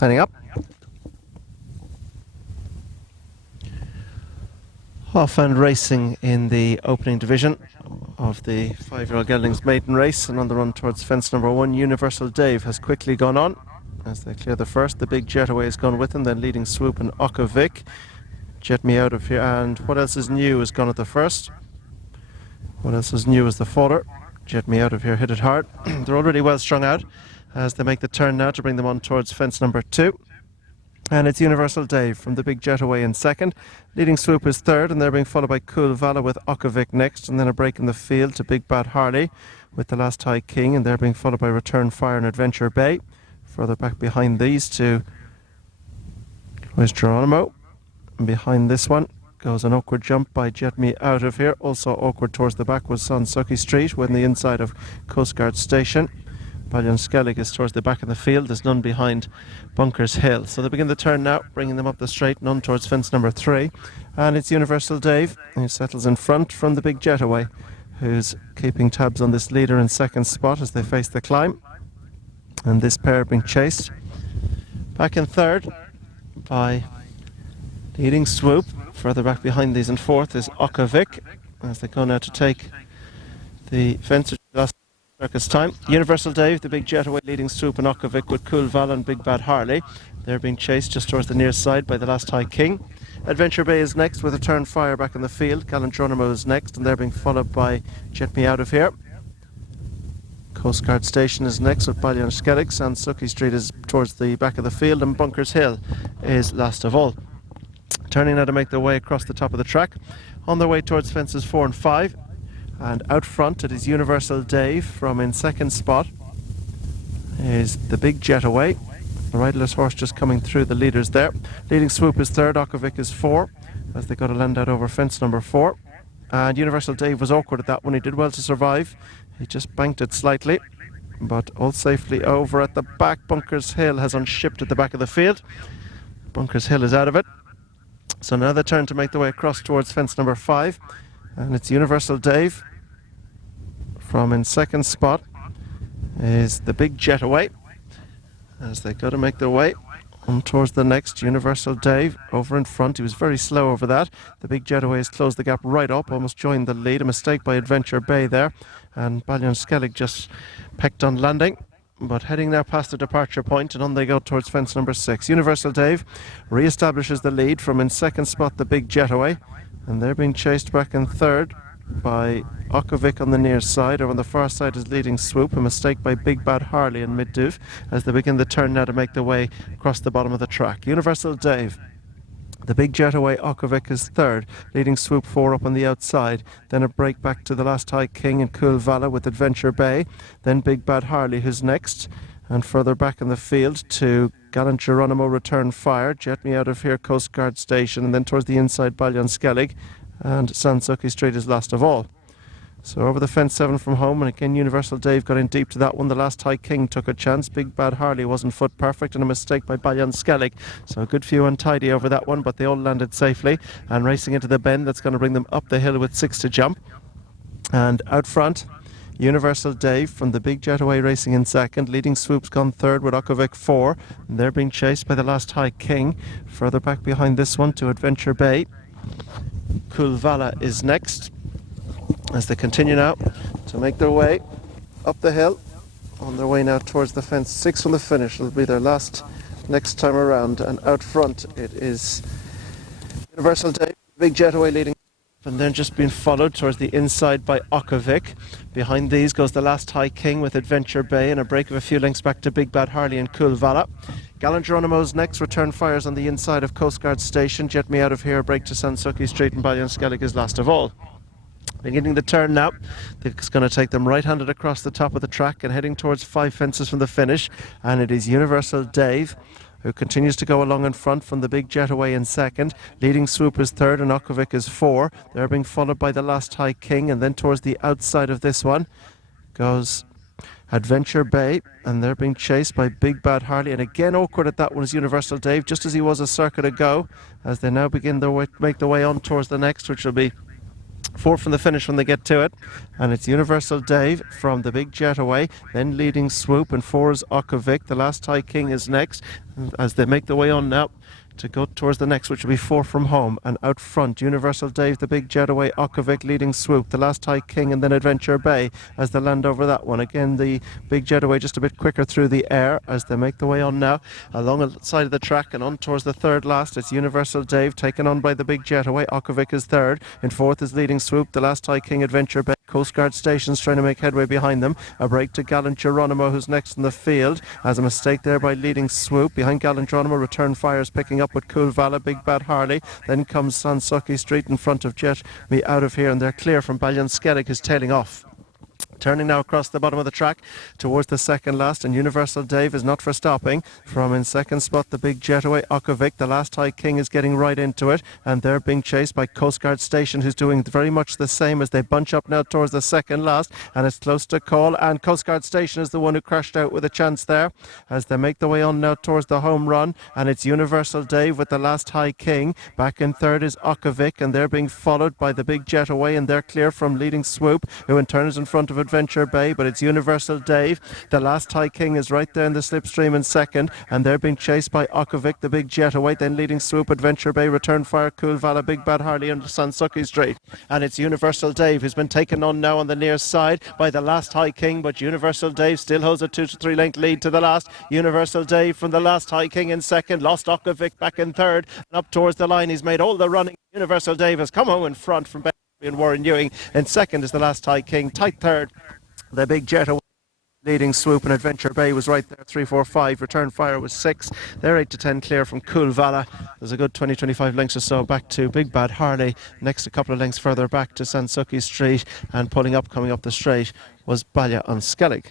Lining up. Off and racing in the opening division of the 5yo Geldings Maiden race, and on the run towards fence number 1, Universal Dave has quickly gone on as they clear the first. The big Jetaway has gone with him, then leading Swoop and Vic. Jet Me Out of Here, and What Else Is New has gone at the first. What Else Is New is the fodder. Jet Me Out of Here hit it hard. They're already well strung out as they make the turn now to bring them on towards fence number 2. And it's Universal Dave from the big Jetaway in second. Leading Swoop is third, and they're being followed by Cool Vala with Vic next, and then a break in the field to Big Bad Harley with the Last High King, and they're being followed by Return Fire and Adventure Bay. Further back behind these two is Geronimo, and behind this one goes an awkward jump by Jet Me Out of Here. Also awkward towards the back was Sansuki Street when the inside of Coast Guard Station. Skellig is towards the back of the field. There's none behind Bunkers Hill. So they begin the turn now, bringing them up the straight, none towards fence number 3. And it's Universal Dave who settles in front from the big Jetaway, who's keeping tabs on this leader in second spot as they face the climb. And this pair being chased back in third by leading Swoop. Further back behind these in fourth is Vic as they go now to take the fence last circus time. Universal Dave, the big Jetaway, leading Swoop and Vic with Cool Val and Big Bad Harley. They're being chased just towards the near side by the Last High King. Adventure Bay is next with Return Fire back in the field. Gallant Geronimo is next, and they're being followed by Jet Me Out of Here. Coast Guard Station is next with Skellig. Sansuki Street is towards the back of the field, and Bunkers Hill is last of all. Turning now to make their way across the top of the track. On their way towards fences 4 and 5. And out front it is Universal Dave from in second spot is the big Jetaway. The riderless horse just coming through the leaders there. Leading Swoop is third, Vic is 4 as they got to land out over fence number 4. And Universal Dave was awkward at that one. He did well to survive. He just banked it slightly, but all safely over at the back. Bunkers Hill has unshipped at the back of the field. Bunkers Hill is out of it. So now they turn to make their way across towards fence number 5. And it's Universal Dave from in second spot is the big Jetaway as they go to make their way on towards the next. Universal Dave over in front. He was very slow over that. The big Jetaway has closed the gap right up, almost joined the lead. A mistake by Adventure Bay there, and Skellig just pecked on landing. But heading now past the departure point, and on they go towards fence number 6. Universal Dave re-establishes the lead from in second spot the big Jetaway, and they're being chased back in third by Vic on the near side. Over on the far side is leading Swoop. A mistake by Big Bad Harley in mid-doof as they begin the turn now to make their way across the bottom of the track. Universal Dave, the big Jetaway, Vic is third, leading Swoop 4 up on the outside. Then a break back to the Last High King and Cool Vala with Adventure Bay. Then Big Bad Harley, who's next. And further back in the field to Gallant Geronimo, Return Fire, Jet Me Out of Here, Coast Guard Station, and then towards the inside Skellig, and Sansuki Street is last of all. So over the fence 7 from home, and again Universal Dave got in deep to that one. The Last High King took a chance. Big Bad Harley wasn't foot perfect, and a mistake by Skellig. So a good few untidy over that one, but they all landed safely. And racing into the bend, that's going to bring them up the hill with 6 to jump. And out front, Universal Dave from the big Jetaway racing in second. Leading Swoop's gone third with Vic 4. And they're being chased by the Last High King. Further back behind this one to Adventure Bay. Cool Vala is next as they continue now to make their way up the hill on their way now towards the fence 6 from the finish. It'll be their last next time around, and out front it is Universal Dave, big Jetaway leading, and then just being followed towards the inside by Vic. Behind these goes the Last High King with Adventure Bay, and a break of a few lengths back to Big Bad Harley and Cool Vala. Gallant Geronimo's next. Return Fires on the inside of Coast Guard Station. Jet Me Out of Here, break to Sansuki Street, and Skellig is last of all. Beginning the turn now. It's going to take them right-handed across the top of the track and heading towards 5 fences from the finish. And it is Universal Dave who continues to go along in front from the big Jetaway in second. Leading Swoop is third and Vic is 4. They're being followed by the Last High King, and then towards the outside of this one goes Adventure Bay, and they're being chased by Big Bad Harley. And again awkward at that one is Universal Dave, just as he was a circuit ago, as they now begin their way, make their way on towards the next, which will be Four from the finish when they get to it, and it's Universal Dave from the big Jetaway, then leading Swoop, and four is Okovic. The Last High King is next as they make their way on now to go towards the next, which will be four from home. And out front, Universal Dave, the big Jetaway, Okovic leading Swoop, the Last High King, and then Adventure Bay as they land over that one. Again, the big Jetaway just a bit quicker through the air as they make their way on now along the side of the track and on towards the third last. It's Universal Dave taken on by the big Jetaway. Okovic is third. In fourth is leading Swoop, the Last High King, Adventure Bay. Coast Guard Stations trying to make headway behind them. A break to Gallant Geronimo, who's next in the field. Has a mistake there by leading Swoop. Behind Gallant Geronimo, Return Fires picking up with Cool Vala, Big Bad Harley. Then comes Sansuki Street in front of Jet Me Out of Here, and they're clear from Ballionskellig, who's tailing off. Turning now across the bottom of the track towards the second last, and Universal Dave is not for stopping. From in second spot, the big Jetaway, Okovic. The Last High King is getting right into it, and they're being chased by Coast Guard Station, who's doing very much the same as they bunch up now towards the second last, and it's close to call. And Coast Guard Station is the one who crashed out with a chance there as they make their way on now towards the home run, and it's Universal Dave with the Last High King. Back in third is Okovic, and they're being followed by the big Jetaway, and they're clear from leading Swoop, who in turn is in front of Adventure Bay, but it's Universal Dave. The Last High King is right there in the slipstream in second, and they're being chased by Okovic, the big Jetaway, then leading Swoop, Adventure Bay, Return Fire, Cool Vala, Big Bad Harley, and Sansuki Street. And it's Universal Dave who's been taken on now on the near side by the Last High King, but Universal Dave still holds a 2 to 3 length lead to the last. Universal Dave from the Last High King in second, lost Okovic back in third, and up towards the line he's made all the running. Universal Dave has come home in front from and Warren Ewing. In second is the Last High King, tight third the big Jetaway, leading Swoop, and Adventure Bay was right there, 3, 4, 5. Return Fire was 6. They're 8 to 10 clear from Cool Vala. There's a good 20-25 lengths or so back to Big Bad Harley. Next, a couple of lengths further back to Sansuki Street, and pulling up, coming up the straight, was Ballionskellig.